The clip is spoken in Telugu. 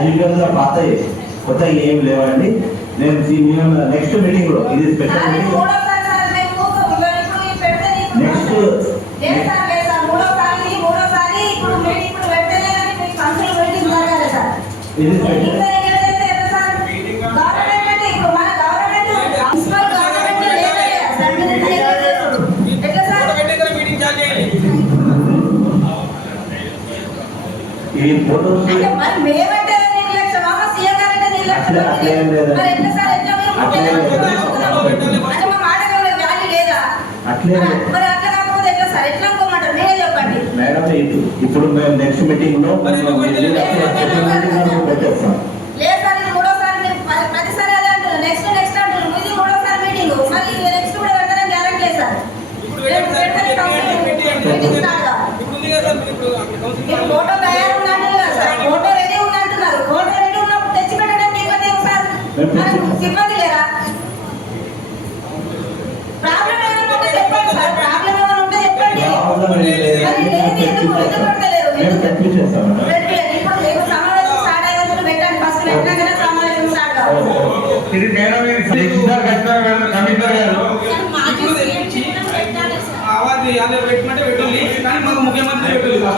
యాజ్ యూజువల్గా పాత కొత్త ఏం లేవండి. నేను నెక్స్ట్ మీటింగ్ లో ఇది స్పెషల్ మీటింగ్ నెక్స్ట్ ఇది ఈ ఫోటోస్ మేడం ఇప్పుడు మేము నెక్స్ట్ మీటింగ్ లో పెట్టేస్తాం. ఫోటో తయారు ఉన్నట్టున్నారు సార్, ఫోటో రెడీ ఉన్నట్టున్నారు. ఫోటో రెడీ ఉన్నప్పుడు తెచ్చి పెట్టడానికి సిబ్బంది లేరా? ప్రాబ్లం ఏమైనా ఉంటే చెప్పండి సార్, ప్రాబ్లం ఏమైనా ఉంటే చెప్పండి. ఇప్పుడు మీకు సమావేశం స్టార్ట్ అయ్యేందుకు పెట్టండి. ఫస్ట్ పెట్టగానే సమావేశం స్టార్ట్ కావాలి. పెట్టమంటే పెట్టండి, కానీ మాకు ముఖ్యమంత్రి పెట్టండి.